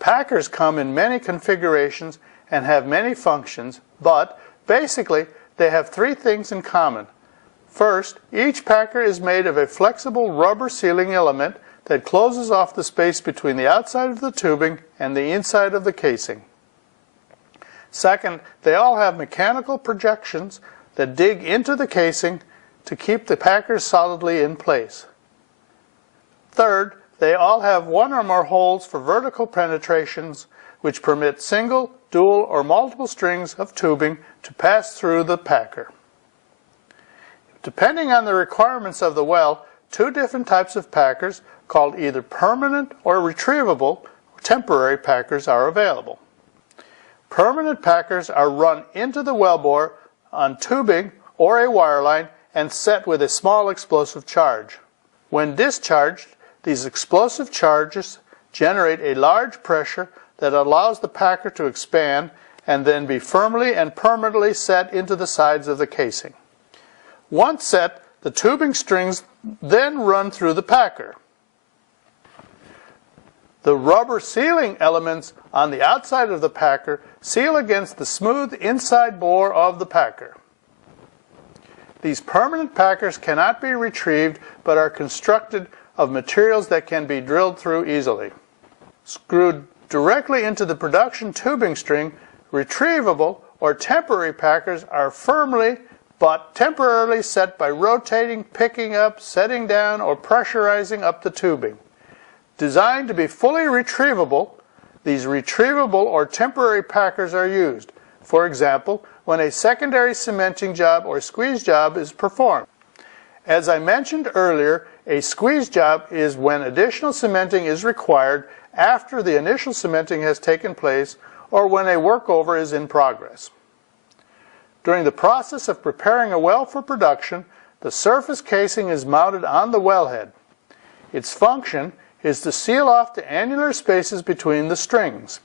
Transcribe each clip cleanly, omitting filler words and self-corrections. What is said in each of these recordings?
Packers come in many configurations and have many functions, but basically they have three things in common. First, each packer is made of a flexible rubber sealing element that closes off the space between the outside of the tubing and the inside of the casing. Second, they all have mechanical projections that dig into the casing to keep the packers solidly in place. Third, they all have one or more holes for vertical penetrations which permit single, dual, or multiple strings of tubing to pass through the packer. Depending on the requirements of the well, two different types of packers, called either permanent or retrievable, temporary packers, are available. Permanent packers are run into the wellbore on tubing or a wireline and set with a small explosive charge. When discharged, these explosive charges generate a large pressure that allows the packer to expand and then be firmly and permanently set into the sides of the casing. Once set, the tubing strings then run through the packer. The rubber sealing elements on the outside of the packer seal against the smooth inside bore of the packer. These permanent packers cannot be retrieved but are constructed of materials that can be drilled through easily. Screwed directly into the production tubing string, retrievable or temporary packers are firmly but temporarily set by rotating, picking up, setting down, or pressurizing up the tubing. Designed to be fully retrievable, these retrievable or temporary packers are used. For example, when a secondary cementing job or squeeze job is performed. As I mentioned earlier, a squeeze job is when additional cementing is required after the initial cementing has taken place or when a workover is in progress. During the process of preparing a well for production, the surface casing is mounted on the wellhead. Its function is to seal off the annular spaces between the strings.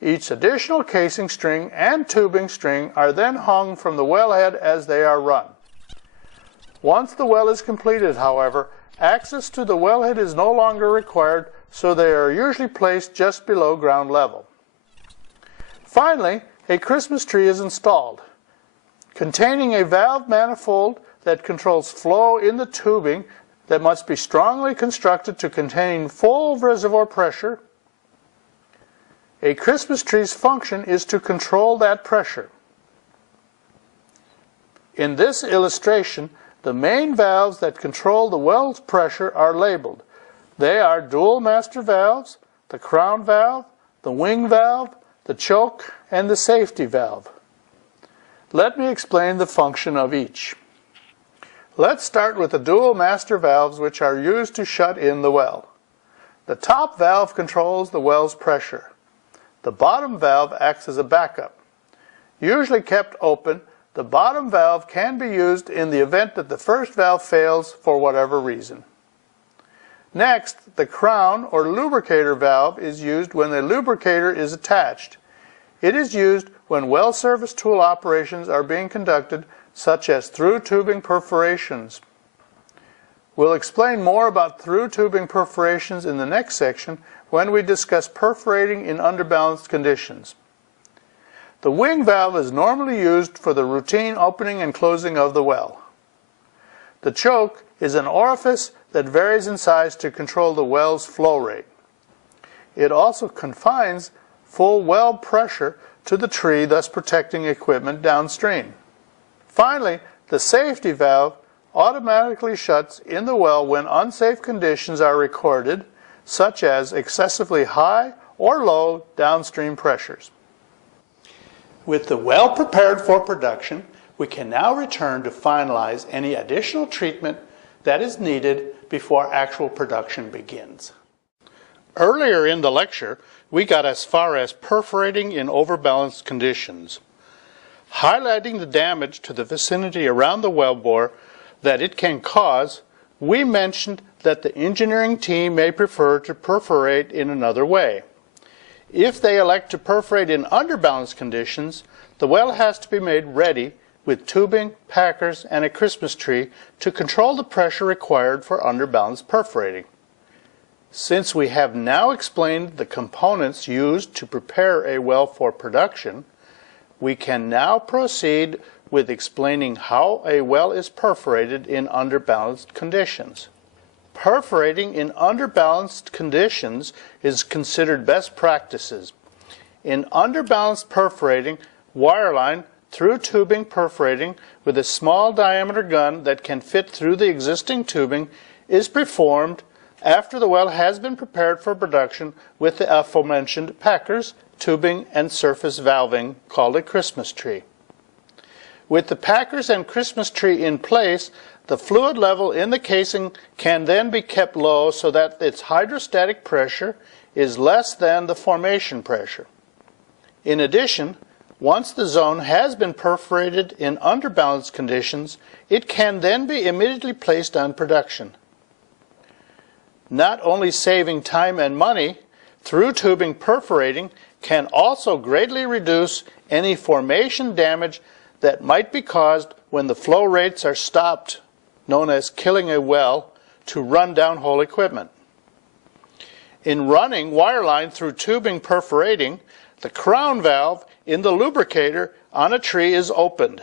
Each additional casing string and tubing string are then hung from the wellhead as they are run. Once the well is completed, however, access to the wellhead is no longer required, so they are usually placed just below ground level. Finally, a Christmas tree is installed. Containing a valve manifold that controls flow in the tubing that must be strongly constructed to contain full reservoir pressure. A Christmas tree's function is to control that pressure. In this illustration, the main valves that control the well's pressure are labeled. They are dual master valves, the crown valve, the wing valve, the choke, and the safety valve. Let me explain the function of each. Let's start with the dual master valves, which are used to shut in the well. The top valve controls the well's pressure. The bottom valve acts as a backup. Usually kept open, the bottom valve can be used in the event that the first valve fails for whatever reason. Next, the crown or lubricator valve is used when the lubricator is attached. It is used when well service tool operations are being conducted, such as through tubing perforations. We'll explain more about through tubing perforations in the next section when we discuss perforating in underbalanced conditions. The wing valve is normally used for the routine opening and closing of the well. The choke is an orifice that varies in size to control the well's flow rate. It also confines full well pressure to the tree, thus protecting equipment downstream. Finally, the safety valve automatically shuts in the well when unsafe conditions are recorded, such as excessively high or low downstream pressures. With the well prepared for production, we can now return to finalize any additional treatment that is needed before actual production begins. Earlier in the lecture, we got as far as perforating in overbalanced conditions. Highlighting the damage to the vicinity around the wellbore that it can cause, we mentioned that the engineering team may prefer to perforate in another way. If they elect to perforate in underbalance conditions, the well has to be made ready with tubing, packers, and a Christmas tree to control the pressure required for underbalance perforating. Since we have now explained the components used to prepare a well for production, we can now proceed with explaining how a well is perforated in underbalanced conditions. Perforating in underbalanced conditions is considered best practices. In underbalanced perforating, wireline through tubing perforating with a small diameter gun that can fit through the existing tubing is performed after the well has been prepared for production with the aforementioned packers, tubing, and surface valving called a Christmas tree. With the packers and Christmas tree in place, the fluid level in the casing can then be kept low so that its hydrostatic pressure is less than the formation pressure. In addition, once the zone has been perforated in underbalanced conditions, it can then be immediately placed on production. Not only saving time and money, through tubing perforating can also greatly reduce any formation damage that might be caused when the flow rates are stopped, known as killing a well, to run downhole equipment. In running wireline through tubing perforating, the crown valve in the lubricator on a tree is opened.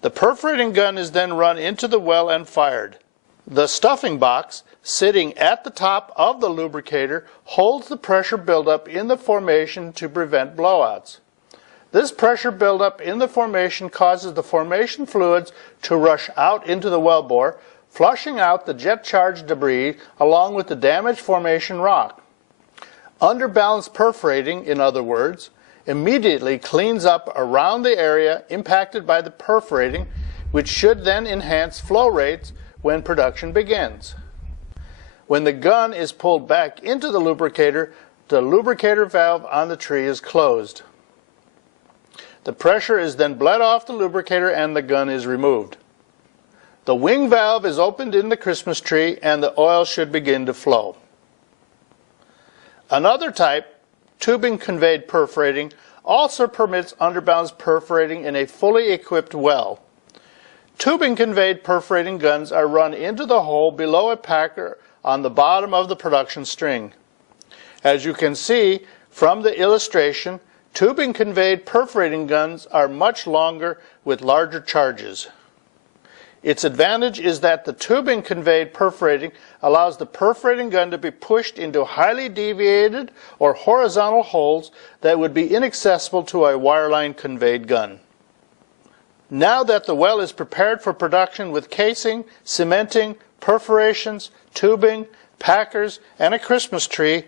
The perforating gun is then run into the well and fired. The stuffing box sitting at the top of the lubricator holds the pressure buildup in the formation to prevent blowouts. This pressure buildup in the formation causes the formation fluids to rush out into the wellbore, flushing out the jet-charged debris along with the damaged formation rock. Underbalanced perforating, in other words, immediately cleans up around the area impacted by the perforating, which should then enhance flow rates when production begins. When the gun is pulled back into the lubricator valve on the tree is closed. The pressure is then bled off the lubricator and the gun is removed. The wing valve is opened in the Christmas tree and the oil should begin to flow. Another type, tubing conveyed perforating, also permits underbalance perforating in a fully equipped well. Tubing conveyed perforating guns are run into the hole below a packer on the bottom of the production string. As you can see from the illustration, tubing conveyed perforating guns are much longer with larger charges. Its advantage is that the tubing conveyed perforating allows the perforating gun to be pushed into highly deviated or horizontal holes that would be inaccessible to a wireline conveyed gun. Now that the well is prepared for production with casing, cementing, perforations, tubing, packers, and a Christmas tree,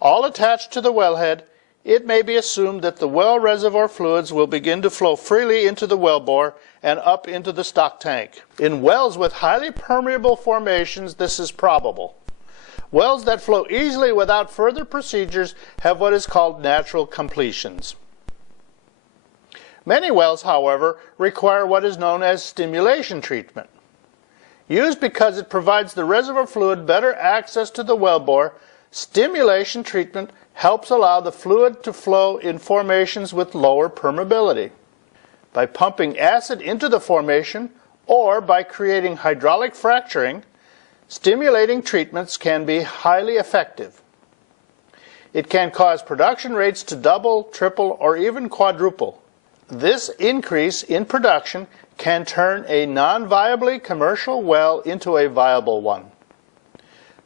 all attached to the wellhead, it may be assumed that the well reservoir fluids will begin to flow freely into the wellbore and up into the stock tank. In wells with highly permeable formations, this is probable. Wells that flow easily without further procedures have what is called natural completions. Many wells, however, require what is known as stimulation treatment. Used because it provides the reservoir fluid better access to the wellbore, stimulation treatment helps allow the fluid to flow in formations with lower permeability. By pumping acid into the formation or by creating hydraulic fracturing, stimulating treatments can be highly effective. It can cause production rates to double, triple, or even quadruple. This increase in production can turn a non-viably commercial well into a viable one.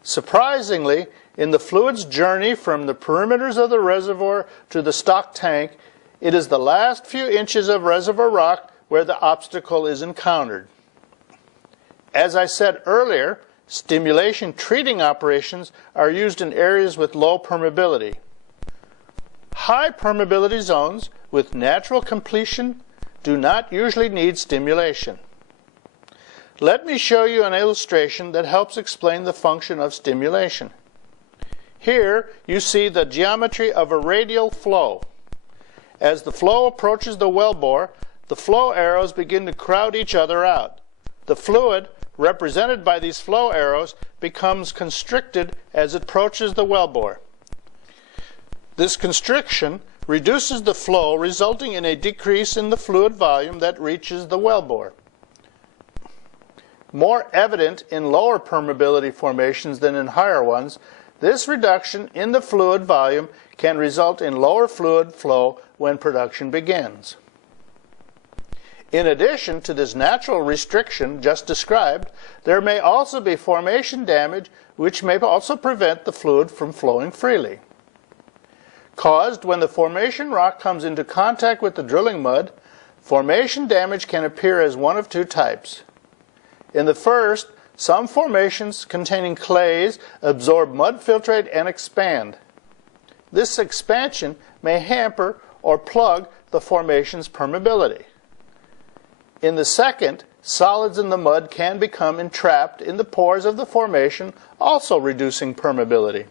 Surprisingly, in the fluid's journey from the perimeters of the reservoir to the stock tank, it is the last few inches of reservoir rock where the obstacle is encountered. As I said earlier, stimulation treating operations are used in areas with low permeability. High permeability zones with natural completion do not usually need stimulation. Let me show you an illustration that helps explain the function of stimulation. Here you see the geometry of a radial flow. As the flow approaches the wellbore, the flow arrows begin to crowd each other out. The fluid, represented by these flow arrows, becomes constricted as it approaches the wellbore. This constriction reduces the flow, resulting in a decrease in the fluid volume that reaches the wellbore. More evident in lower permeability formations than in higher ones, this reduction in the fluid volume can result in lower fluid flow when production begins. In addition to this natural restriction just described, there may also be formation damage which may also prevent the fluid from flowing freely. Caused when the formation rock comes into contact with the drilling mud, formation damage can appear as one of two types. In the first, some formations containing clays absorb mud filtrate and expand. This expansion may hamper or plug the formation's permeability. In the second, solids in the mud can become entrapped in the pores of the formation, also reducing permeability.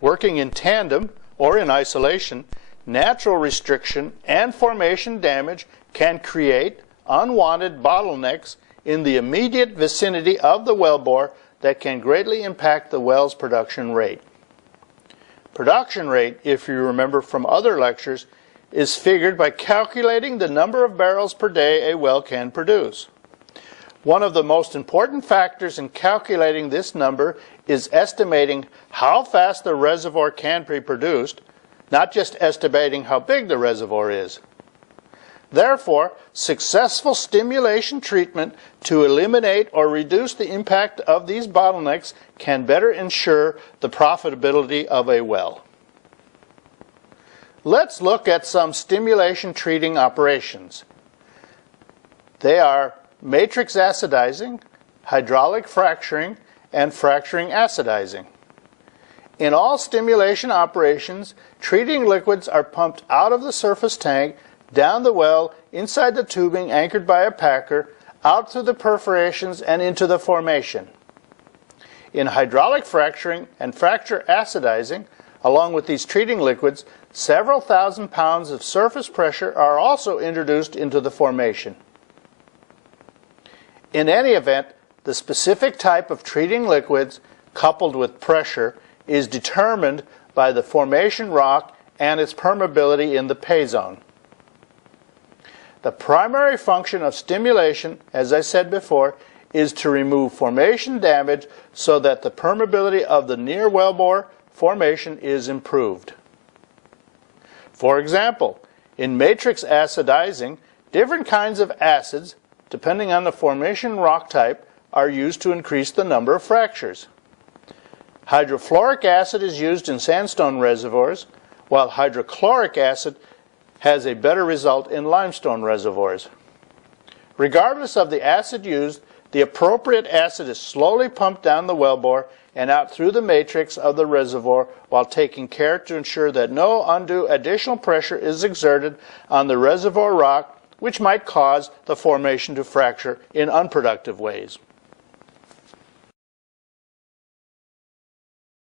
Working in tandem or in isolation, natural restriction and formation damage can create unwanted bottlenecks in the immediate vicinity of the wellbore that can greatly impact the well's production rate. Production rate, if you remember from other lectures, is figured by calculating the number of barrels per day a well can produce. One of the most important factors in calculating this number is estimating how fast the reservoir can be produced, not just estimating how big the reservoir is. Therefore, successful stimulation treatment to eliminate or reduce the impact of these bottlenecks can better ensure the profitability of a well. Let's look at some stimulation treating operations. They are matrix acidizing, hydraulic fracturing, and fracturing acidizing. In all stimulation operations, treating liquids are pumped out of the surface tank, down the well, inside the tubing anchored by a packer, out through the perforations and into the formation. In hydraulic fracturing and fracture acidizing, along with these treating liquids, several thousand pounds of surface pressure are also introduced into the formation. In any event, the specific type of treating liquids coupled with pressure is determined by the formation rock and its permeability in the pay zone. The primary function of stimulation, as I said before, is to remove formation damage so that the permeability of the near wellbore formation is improved. For example, in matrix acidizing, different kinds of acids, depending on the formation rock type, are used to increase the number of fractures. Hydrofluoric acid is used in sandstone reservoirs, while hydrochloric acid has a better result in limestone reservoirs. Regardless of the acid used, the appropriate acid is slowly pumped down the wellbore and out through the matrix of the reservoir while taking care to ensure that no undue additional pressure is exerted on the reservoir rock, which might cause the formation to fracture in unproductive ways.